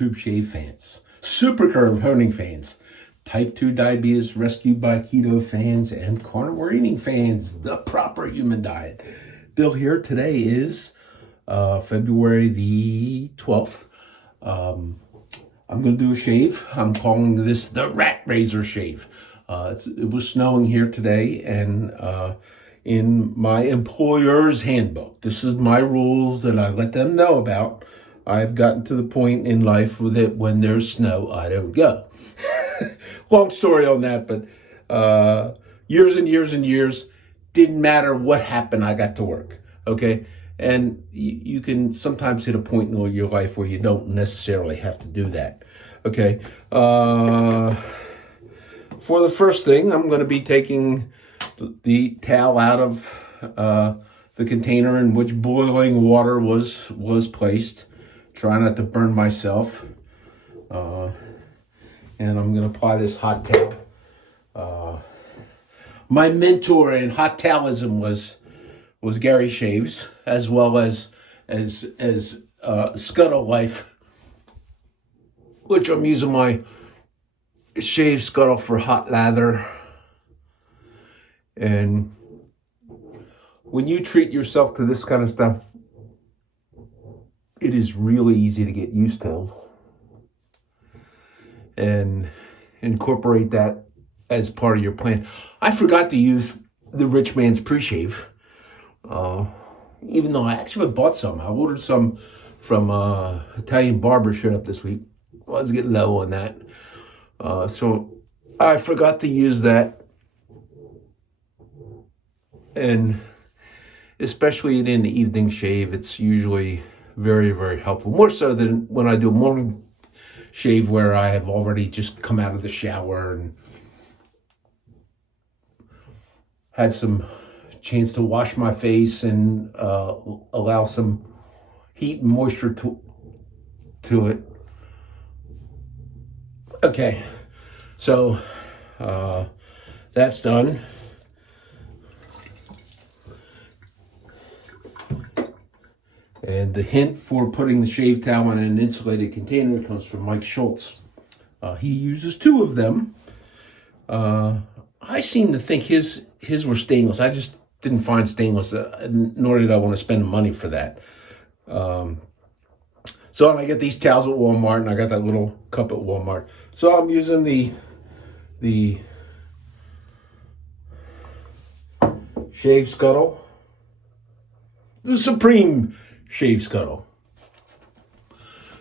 tube shave fans, super curve honing fans, type 2 diabetes rescued by keto fans, and carnivore eating fans, the proper human diet. Bill here. Today is February the 12th. I'm going to do a shave. I'm calling this the RatRazor shave. It was snowing here today, and in my employer's handbook, this is my rules that I let them know about. I've gotten to the point in life with it when there's snow, I don't go. Long story on that, but years and years and years, didn't matter what happened, I got to work, okay? And you can sometimes hit a point in your life where you don't necessarily have to do that, okay? For the first thing, I'm going to be taking the towel out of the container in which boiling water was placed. Try not to burn myself. And I'm going to apply this hot towel. My mentor in hot towelism was Gary Shaves, as well as Scuttle Life, which I'm using my shave Scuttle for hot lather. And when you treat yourself to this kind of stuff, it is really easy to get used to and incorporate that as part of your plan. I forgot to use the Rich Man's Pre-Shave, even though I actually bought some. I ordered some from Italian barber, showed up this week. I was getting low on that. So I forgot to use that. And especially in the evening shave, it's usually very, very helpful. More so than when I do a morning shave where I have already just come out of the shower and had some chance to wash my face and allow some heat and moisture to it. Okay, so that's done. And the hint for putting the shave towel in an insulated container comes from Mike Schultz. He uses 2 of them. I seem to think his were stainless. I just didn't find stainless, nor did I want to spend the money for that. So I get these towels at Walmart, and I got that little cup at Walmart. So I'm using the Shave Scuttle, the Supreme Shave Scuttle.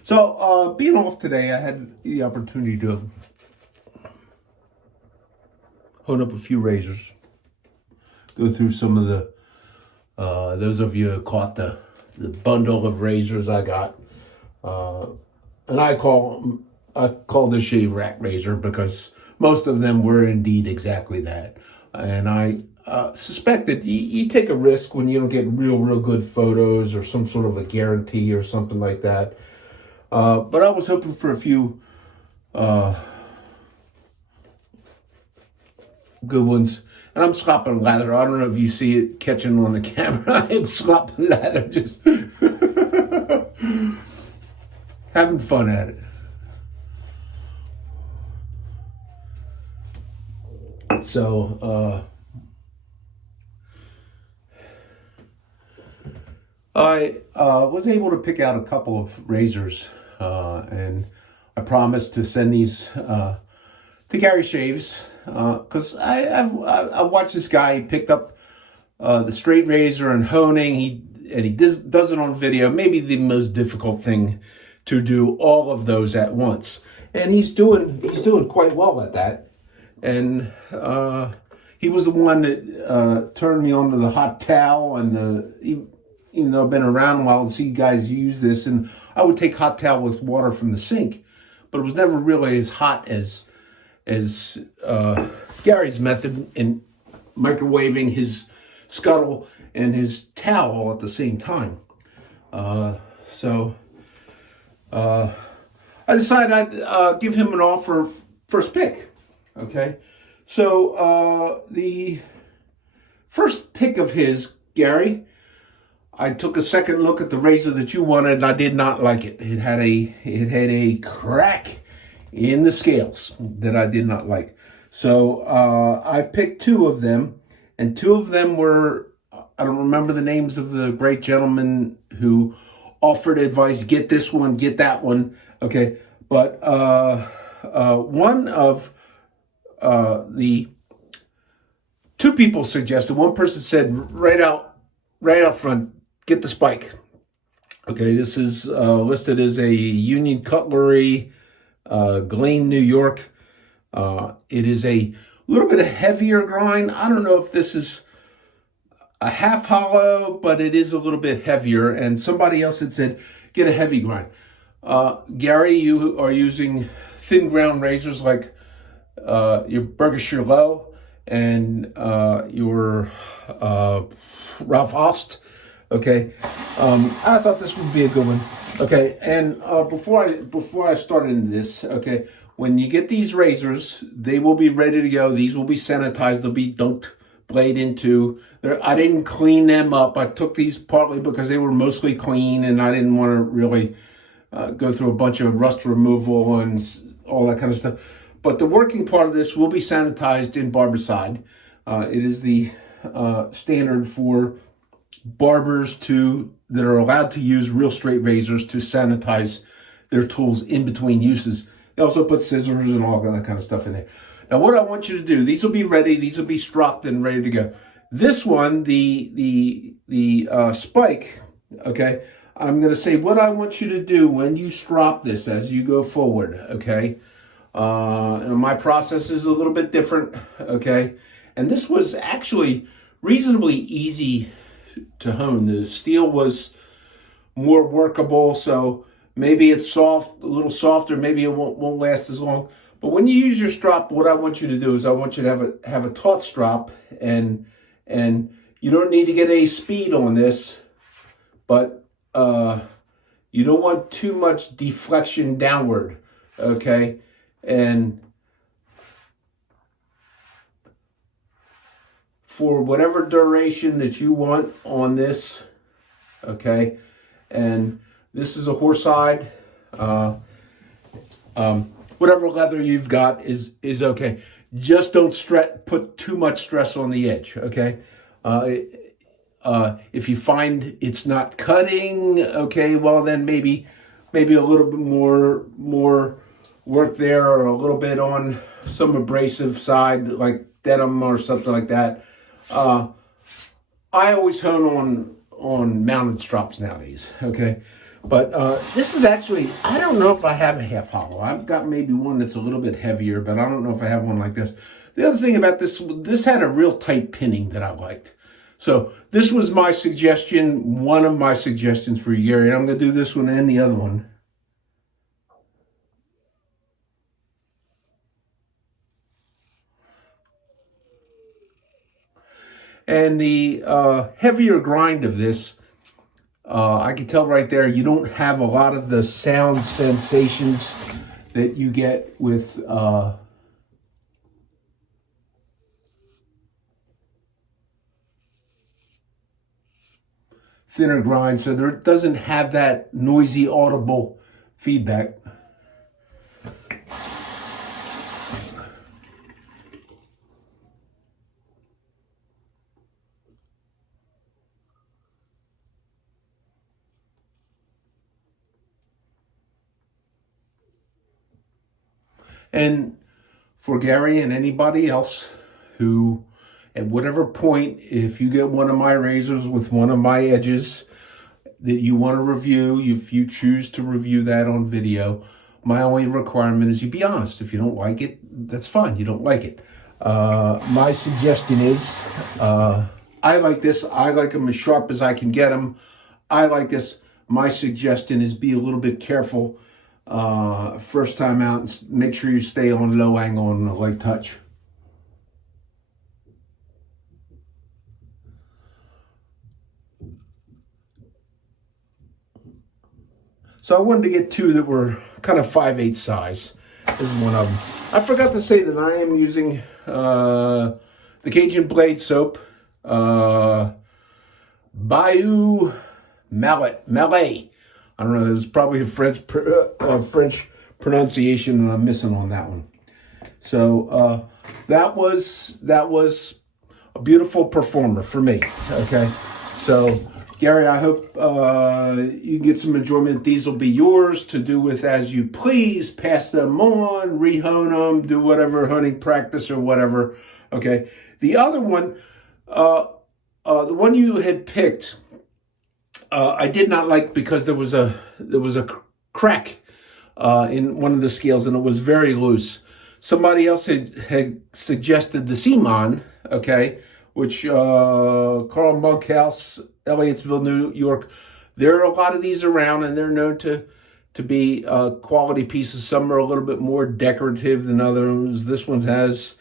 So being off today, I had the opportunity to hone up a few razors, go through some of the those of you who caught the bundle of razors I got, and I call the shave RatRazor because most of them were indeed exactly that. And I suspect that you take a risk when you don't get real good photos or some sort of a guarantee or something like that. But I was hoping for a few good ones. And I'm slopping lather. I don't know if you see it catching on the camera. I'm slopping lather, just having fun at it. So, I was able to pick out a couple of razors, and I promised to send these to Gary Shaves, because I've watched this guy. He picked up the straight razor and honing. He does it on video. Maybe the most difficult thing to do all of those at once, and he's doing quite well at that. And he was the one that turned me on to the hot towel, and even though I've been around a while to see guys use this, and I would take hot towel with water from the sink, but it was never really as hot as Gary's method in microwaving his Scuttle and his towel all at the same time. So I decided I'd give him an offer first pick. Okay, so the first pick of his, Gary, I took a second look at the razor that you wanted, and I did not like it. It had a crack in the scales that I did not like. So I picked two of them, and two of them were, I don't remember the names of the great gentlemen who offered advice. Get this one, get that one. Okay, but one of the two people suggested. One person said right out front, get the spike. Okay, this is listed as a Union Cutlery, Glen, New York. It is a little bit of heavier grind. I don't know if this is a half hollow, but it is a little bit heavier. And somebody else had said, get a heavy grind. Gary, you are using thin ground razors like your Berkshire Low and your Ralph Ost. Okay, I thought this would be a good one. Okay, and before I start into this, okay, when you get these razors, they will be ready to go. These will be sanitized. They'll be dunked blade into. I didn't clean them up. I took these partly because they were mostly clean, and I didn't want to really go through a bunch of rust removal and all that kind of stuff. But the working part of this will be sanitized in Barbicide. It is the standard for barbers that are allowed to use real straight razors to sanitize their tools in between uses. They also put scissors and all that kind of stuff in there. Now, what I want you to do, these will be ready. These will be stropped and ready to go. This one, the spike, okay, I'm going to say what I want you to do when you strop this as you go forward, okay? And my process is a little bit different, okay? And this was actually reasonably easy to hone. The steel was more workable, so maybe it's soft, a little softer, maybe it won't last as long. But when you use your strop, what I want you to do is I want you to have a taut strop, and you don't need to get any speed on this, but you don't want too much deflection downward, okay? And for whatever duration that you want on this, okay, and this is a horsehide, whatever leather you've got is okay. Just don't put too much stress on the edge, okay? If you find it's not cutting, okay, well then maybe a little bit more work there, or a little bit on some abrasive side like denim or something like that. I always hone on mounted strops nowadays, okay? But this is actually, I don't know if I have a half hollow. I've got maybe one that's a little bit heavier, but I don't know if I have one like this. The other thing about this had a real tight pinning that I liked. So this was my suggestion, one of my suggestions for you, Gary. And I'm going to do this one and the other one. And the heavier grind of this, I can tell right there, you don't have a lot of the sound sensations that you get with thinner grind. So it doesn't have that noisy, audible feedback. And for Gary and anybody else who, at whatever point, if you get one of my razors with one of my edges that you want to review, if you choose to review that on video, my only requirement is you be honest. If you don't like it, that's fine. You don't like it. My suggestion is, I like this. I like them as sharp as I can get them. I like this. My suggestion is be a little bit careful. First time out, make sure you stay on low angle and a light touch. So I wanted to get two that were kind of 5/8 size. This is one of them. I forgot to say that I am using the Cajun Blade soap, Bayou Mallet. I don't know. There's probably a French pronunciation that I'm missing on that one. So that was a beautiful performer for me. Okay, so Gary, I hope you get some enjoyment. These will be yours to do with as you please. Pass them on, rehone them, do whatever hunting practice or whatever. Okay, the other one, the one you had picked, I did not like because there was a crack in one of the scales and it was very loose. Somebody else had suggested the Seaman, okay, which Carl Monkhouse, Elliottsville, New York. There are a lot of these around, and they're known to be quality pieces. Some are a little bit more decorative than others. This one has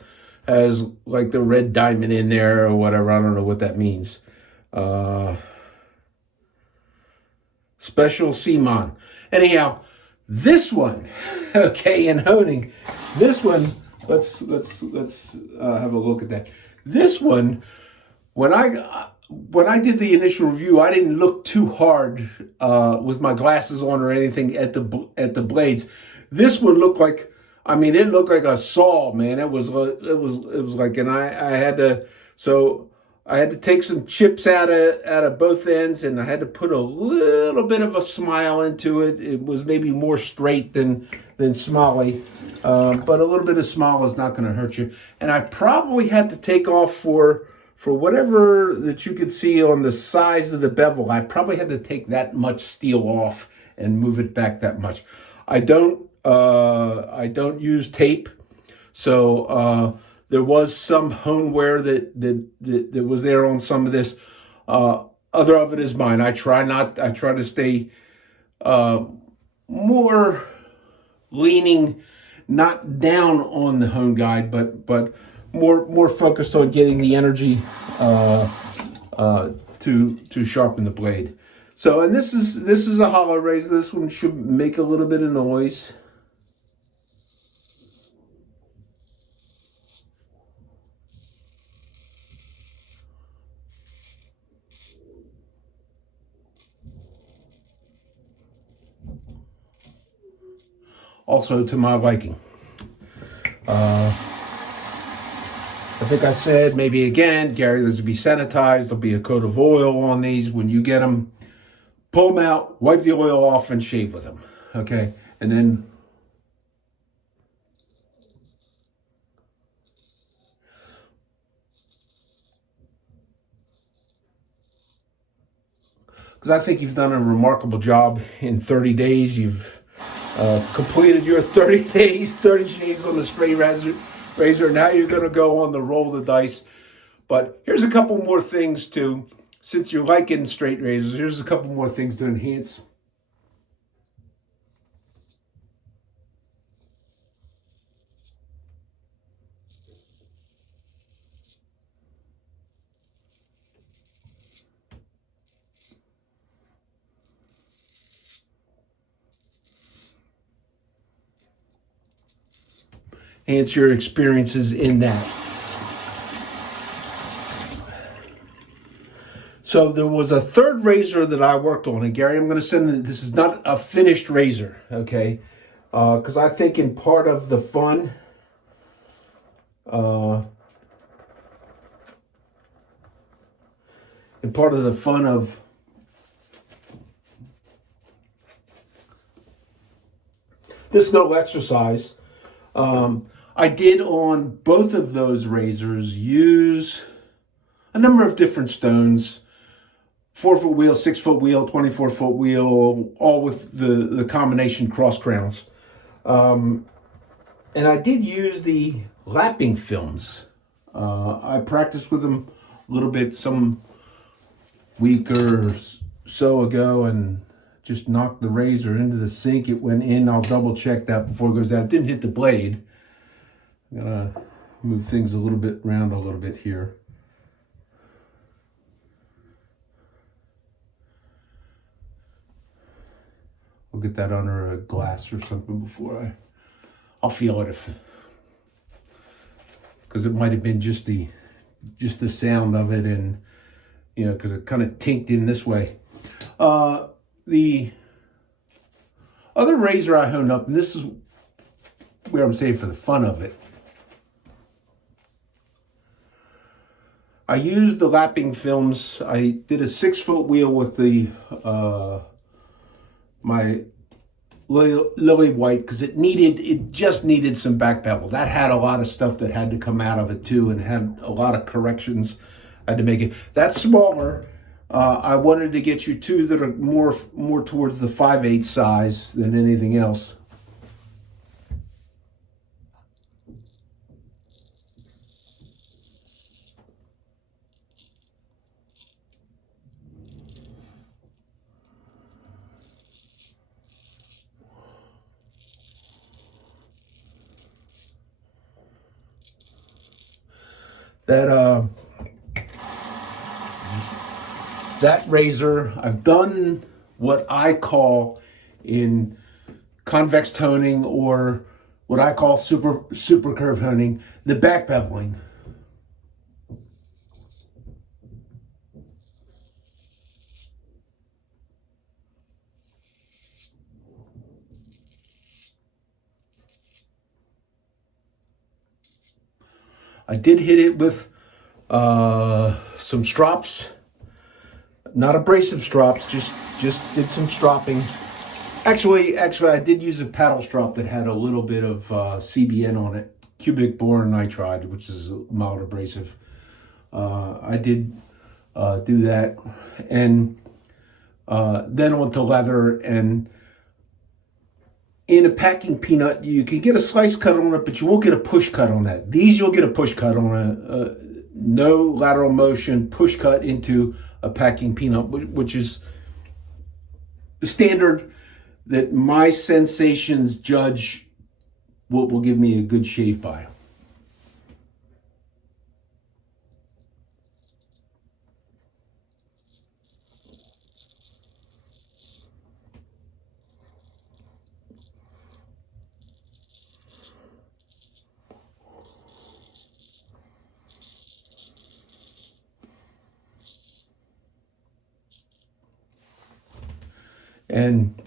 like the red diamond in there or whatever. I don't know what that means. Special Seaman. Anyhow, this one, okay, in honing, this one, let's have a look at that. This one, when I did the initial review, I didn't look too hard with my glasses on or anything at the blades. This one looked like, I mean, it looked like a saw, man. It was like, and I had to take some chips out of both ends, and I had to put a little bit of a smile into it. It was maybe more straight than smiley, but a little bit of smile is not going to hurt you. And I probably had to take off for whatever that you could see on the size of the bevel. I probably had to take that much steel off and move it back that much. I don't use tape, so there was some hone wear that was there on some of this. Other of it is mine. I try to stay more leaning not down on the hone guide, but more focused on getting the energy to sharpen the blade. So, and this is a hollow razor. This one should make a little bit of noise. Also to my liking. I think I said, maybe again, Gary, these will be sanitized. There'll be a coat of oil on these. When you get them, pull them out, wipe the oil off, and shave with them. Okay? And then because I think you've done a remarkable job in 30 days. You've completed your 30 days, 30 shaves on the straight razor. Now you're going to go on the roll the dice. But here's a couple more things since you're liking straight razors, here's a couple more things to enhance. Enhance your experiences in that. So there was a third razor that I worked on, and Gary, I'm going to send this is not a finished razor, okay? Because I think in part of the fun, of this little exercise. I did on both of those razors use a number of different stones, 4-foot wheel, 6-foot wheel, 24-foot wheel, all with the combination cross crowns. And I did use the lapping films. I practiced with them a little bit some week or so ago and just knocked the razor into the sink. It went in. I'll double check that before it goes out. It didn't hit the blade. I'm gonna move things a little bit around a little bit here. I'll get that under a glass or something before I'll feel it, because it might have been just the sound of it, and because it kind of tinked in this way. The other razor I honed up, and this is where I'm saying for the fun of it, I used the lapping films. I did a 6-foot wheel with the my Lily White because it just needed some back bevel. That had a lot of stuff that had to come out of it too, and had a lot of corrections I had to make it. That's smaller. I wanted to get you two that are more towards the 5/8 size than anything else. That razor, I've done what I call in convex toning, or what I call super curve honing, the back beveling. I did hit it with some strops. Not abrasive strops, just did some stropping. Actually, I did use a paddle strop that had a little bit of CBN on it, cubic boron nitride, which is mild abrasive. I did do that, and then onto leather. And in a packing peanut, you can get a slice cut on it, but you won't get a push cut on that. These you'll get a push cut on no lateral motion, push cut into a packing peanut, which is the standard that my sensations judge what will give me a good shave by. And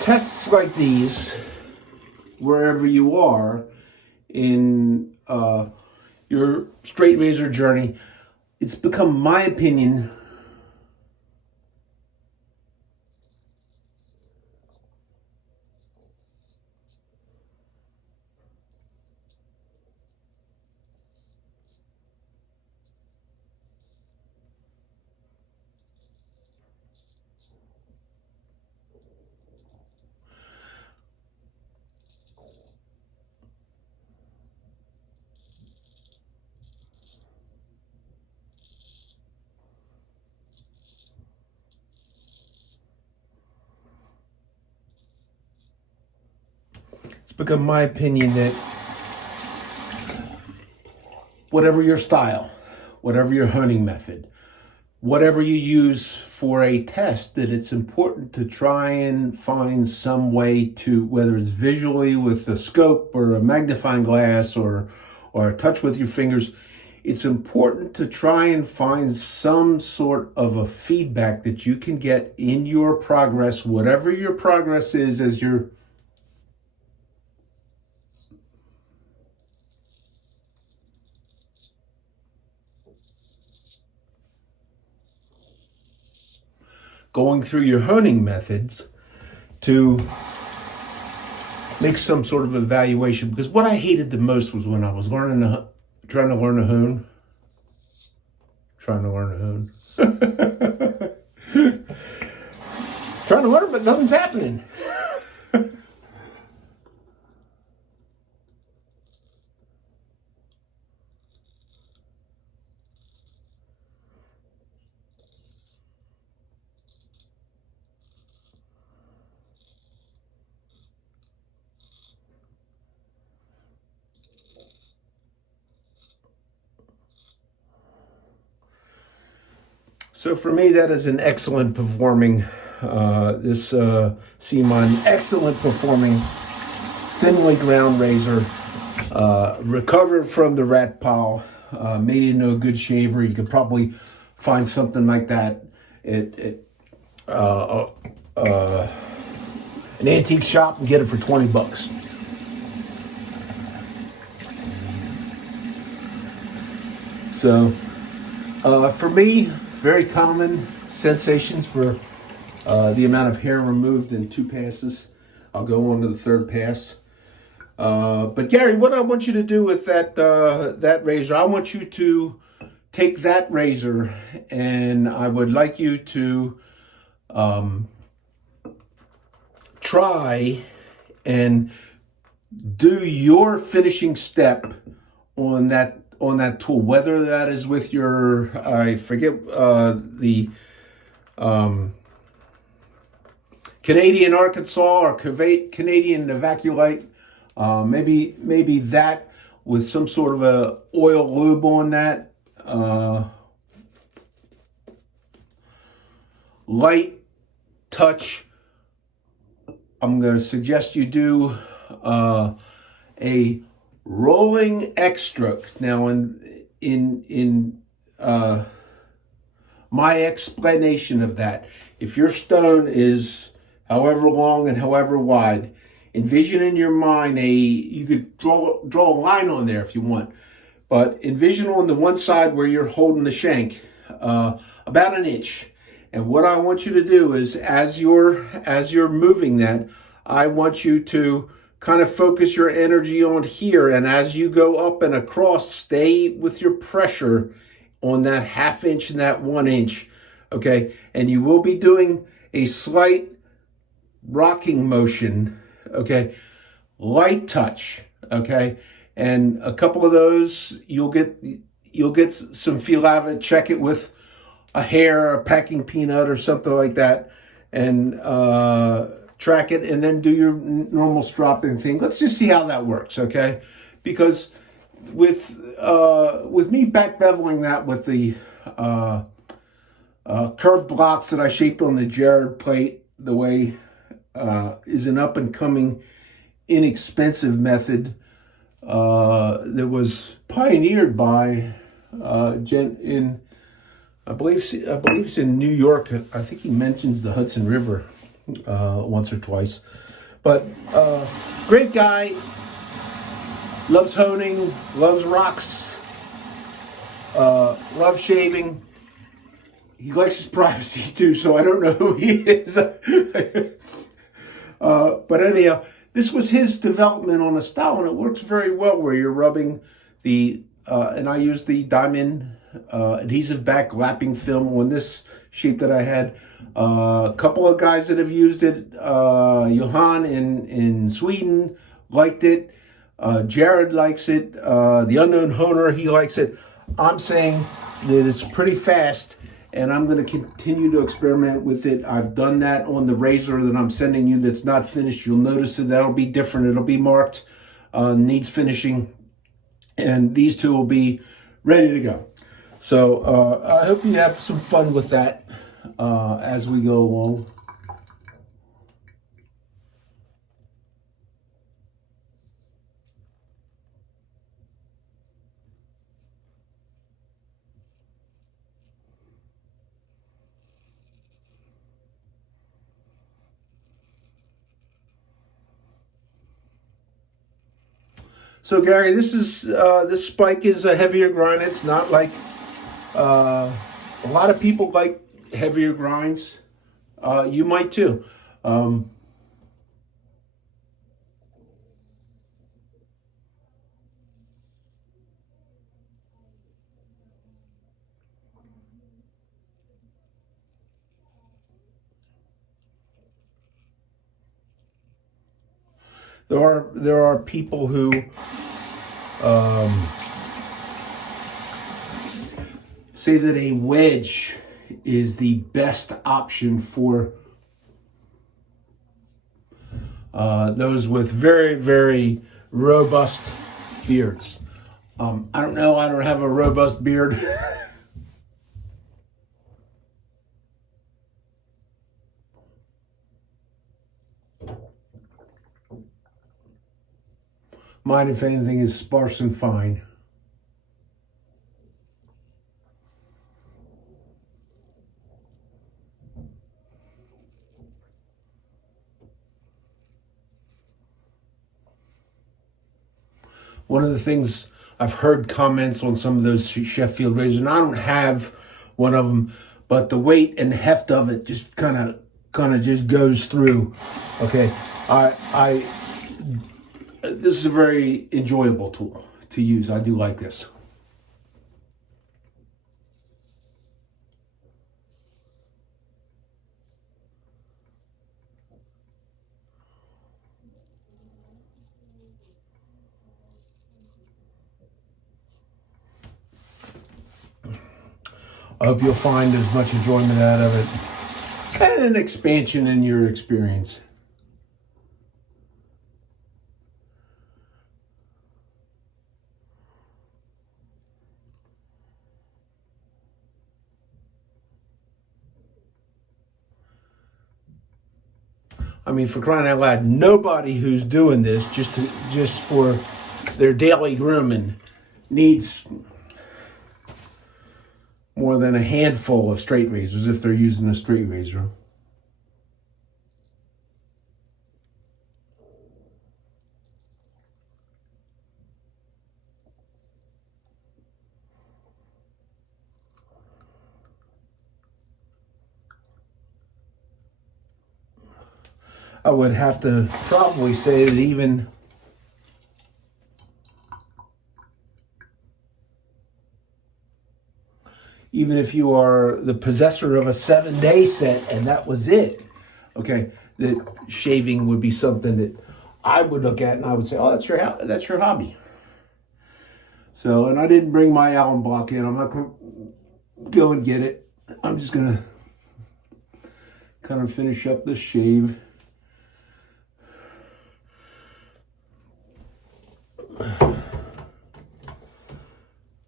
tests like these, wherever you are in your straight razor journey, it's become my opinion that whatever your style, whatever your honing method, whatever you use for a test, that it's important to try and find some way to, whether it's visually with a scope or a magnifying glass or a touch with your fingers, it's important to try and find some sort of a feedback that you can get in your progress, whatever your progress is, as you're going through your honing methods, to make some sort of evaluation. Because what I hated the most was when I was trying to learn to hone. Trying to learn, but nothing's happening. So for me, that is an excellent performing, this CMON, excellent performing, thinly ground razor, recovered from the rat pile, made it into a good shaver. You could probably find something like that at an antique shop and get it for 20 bucks. So for me, very common sensations for the amount of hair removed in 2 passes. I'll go on to the 3rd pass. But Gary, what I want you to do with that razor, I want you to take that razor, and I would like you to try and do your finishing step on that tool, whether that is with your, I forget the Canadian Arkansas or Canadian Evacuate, maybe that with some sort of a oil lube on that, light touch. I'm going to suggest you do a rolling X stroke. Now, in my explanation of that, if your stone is however long and however wide, envision in your mind you could draw a line on there if you want, but envision on the one side where you're holding the shank about an inch. And what I want you to do is, as you're moving that, I want you to kind of focus your energy on here, and as you go up and across, stay with your pressure on that 1/2 inch and that 1 inch, okay? And you will be doing a slight rocking motion, okay? Light touch, okay? And a couple of those, you'll get some feel out of it. Check it with a hair, a packing peanut or something like that, and track it, and then do your normal stropping thing. Let's just see how that works, okay? Because with me back beveling that with the curved blocks that I shaped on the Jared plate, the way is an up and coming inexpensive method that was pioneered by gent in, I believe it's in New York. I think he mentions the Hudson River once or twice. But great guy, loves honing, loves rocks, loves shaving. He likes his privacy too, so I don't know who he is. But anyhow, this was his development on a style, and it works very well where you're rubbing the, and I use the diamond adhesive back lapping film on this shape that I had. A couple of guys that have used it, Johan in Sweden liked it. Jared likes it. The Unknown Honer, he likes it. I'm saying that it's pretty fast, and I'm going to continue to experiment with it. I've done that on the razor that I'm sending you that's not finished. You'll notice that that'll be different. It'll be marked, needs finishing, and these two will be ready to go. So I hope you have some fun with that as we go along. So Gary, this spike is a heavier grind. It's not like a lot of people like heavier grinds. You might too. There are people who say that a wedge is the best option for those with very, very robust beards. I don't know. I don't have a robust beard. Mine, if anything, is sparse and fine. one of the things I've heard comments on some of those Sheffield razors, and I don't have one of them, but the weight and heft of it just kind of just goes through. Okay, this is a very enjoyable tool to use. I do like this. I hope you'll find as much enjoyment out of it and an expansion in your experience. I mean, for crying out loud, nobody who's doing this just for their daily grooming needs more than a handful of straight razors if they're using a straight razor. I would have to probably say that even if you are the possessor of a 7-day set and that was it, okay, that shaving would be something that I would look at and I would say, oh, that's your hobby. So, and I didn't bring my Allen block in. I'm not going to go and get it. I'm just going to kind of finish up this shave.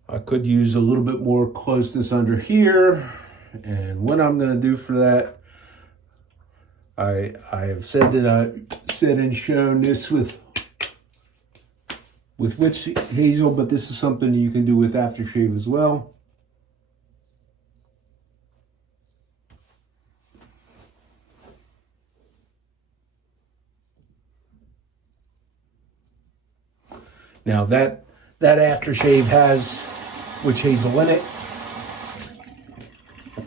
I could use a little bit more closeness under here, and what I'm going to do for that, I have said that I said and shown this with witch hazel, but this is something you can do with aftershave as well. Now that aftershave has witch hazel in it.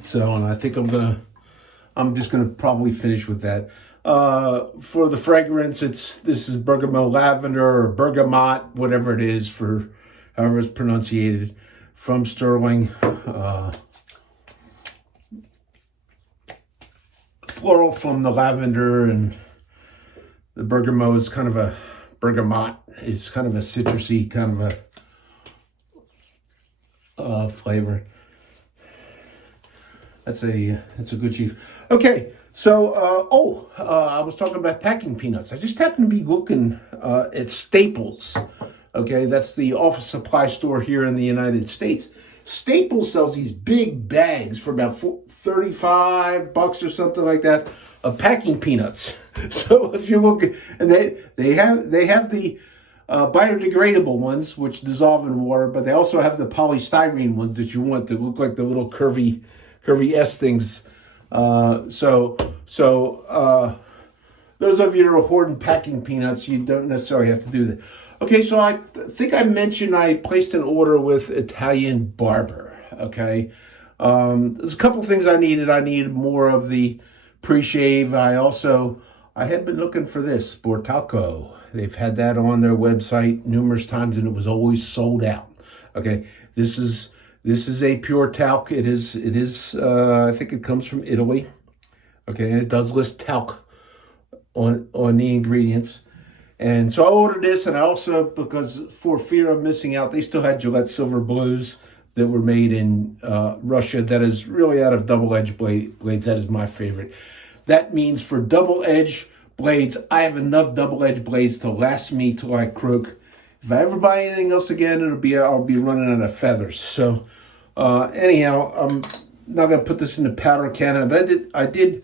So, and I think I'm just gonna probably finish with that. For the fragrance, this is bergamot lavender or bergamot, whatever it is, for however it's pronunciated, from Sterling. Floral from the lavender, and the bergamot is kind of a bergamot. It's kind of a citrusy kind of a flavor. That's a good sheaf. Okay, so I was talking about packing peanuts. I just happened to be looking at Staples. Okay, that's the office supply store here in the United States. Staples sells these big bags for about $35 or something like that of packing peanuts. So if you look, and they have the biodegradable ones, which dissolve in water, but they also have the polystyrene ones that you want to look like the little curvy S things. So those of you that are hoarding packing peanuts, you don't necessarily have to do that. Okay, so I think I mentioned I placed an order with Italian Barber. Okay, there's a couple things I needed. I needed more of the pre-shave. I had been looking for this Sportalco. They've had that on their website numerous times, and it was always sold out. Okay, this is a pure talc. It is. I think it comes from Italy. Okay, and it does list talc on the ingredients. And so I ordered this, and I also, because for fear of missing out, they still had Gillette Silver Blues that were made in Russia. That is really out of double-edged blades. That is my favorite. That means for double-edged blades, I have enough double-edged blades to last me till I croak. If I ever buy anything else again, I'll be running out of feathers. So anyhow, I'm not going to put this in the powder can, but I did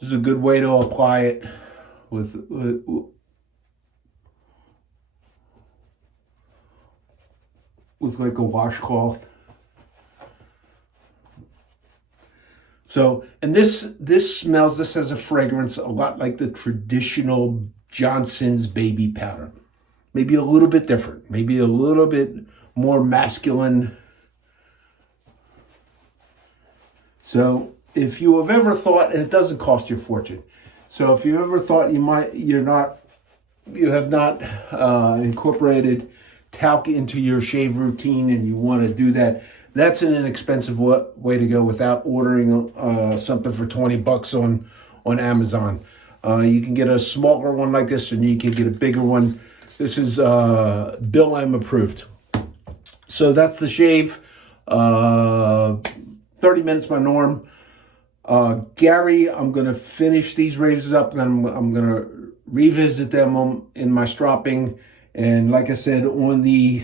this is a good way to apply it with like a washcloth. So, and this smells, this has a fragrance a lot like the traditional Johnson's baby powder. Maybe a little bit different, maybe a little bit more masculine. So if you have ever thought, and it doesn't cost you a fortune. So if you ever thought you have not incorporated talc into your shave routine and you want to do that, that's an inexpensive way to go without ordering something for $20 on Amazon. You can get a smaller one like this, and you can get a bigger one. This is Bill M approved. So that's the shave. 30 minutes my norm. Gary, I'm going to finish these razors up, and I'm going to revisit them in my stropping. And like I said, on the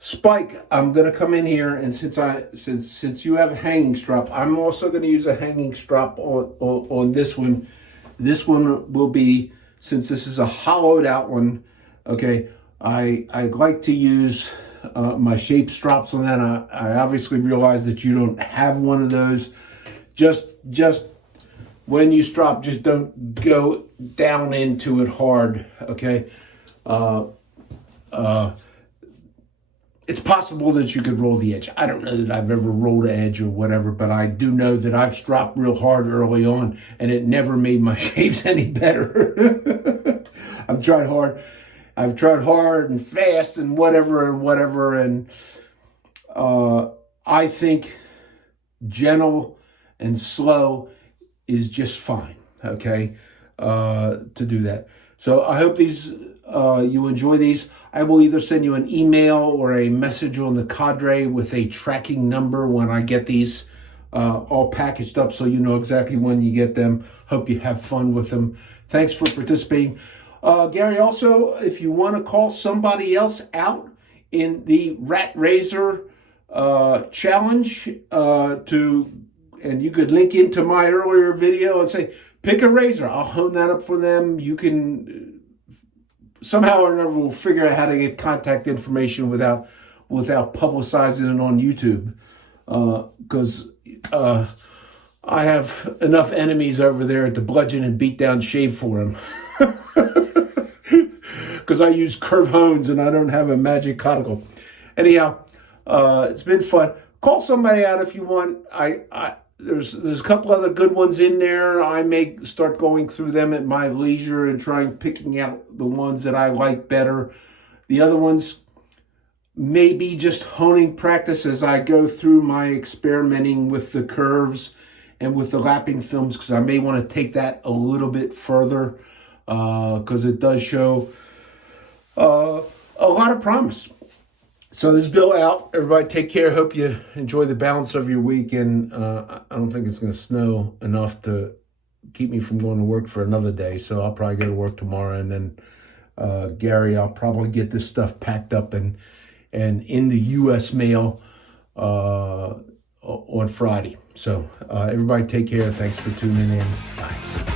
spike, I'm going to come in here, and since you have a hanging strap, I'm also going to use a hanging strap on this one. This one will be, since this is a hollowed out one, okay, I like to use my shape straps on that. I obviously realize that you don't have one of those. Just when you strap, just don't go down into it hard, okay? It's possible that you could roll the edge. I don't know that I've ever rolled an edge or whatever, but I do know that I've stropped real hard early on, and it never made my shaves any better. I've tried hard and fast and whatever, and I think gentle and slow is just fine, okay, to do that. So I hope you enjoy these. I will either send you an email or a message on the Cadre with a tracking number when I get these all packaged up, so you know exactly when you get them. Hope you have fun with them. Thanks for participating. Gary, also, if you want to call somebody else out in the RatRazor challenge, and you could link into my earlier video and say, pick a razor. I'll hone that up for them. You can somehow or another we'll figure out how to get contact information without publicizing it on YouTube, because I have enough enemies over there at the Bludgeon and Beatdown Shave Forum. Because I use curve hones and I don't have a magic cuticle. Anyhow, it's been fun. Call somebody out if you want. There's a couple other good ones in there. I may start going through them at my leisure and picking out the ones that I like better. The other ones may be just honing practice as I go through my experimenting with the curves and with the lapping films, because I may want to take that a little bit further, because it does show a lot of promise. So this is Bill out. Everybody take care. Hope you enjoy the balance of your week. And I don't think it's going to snow enough to keep me from going to work for another day. So I'll probably go to work tomorrow. And then Gary, I'll probably get this stuff packed up and in the U.S. mail on Friday. So everybody take care. Thanks for tuning in. Bye.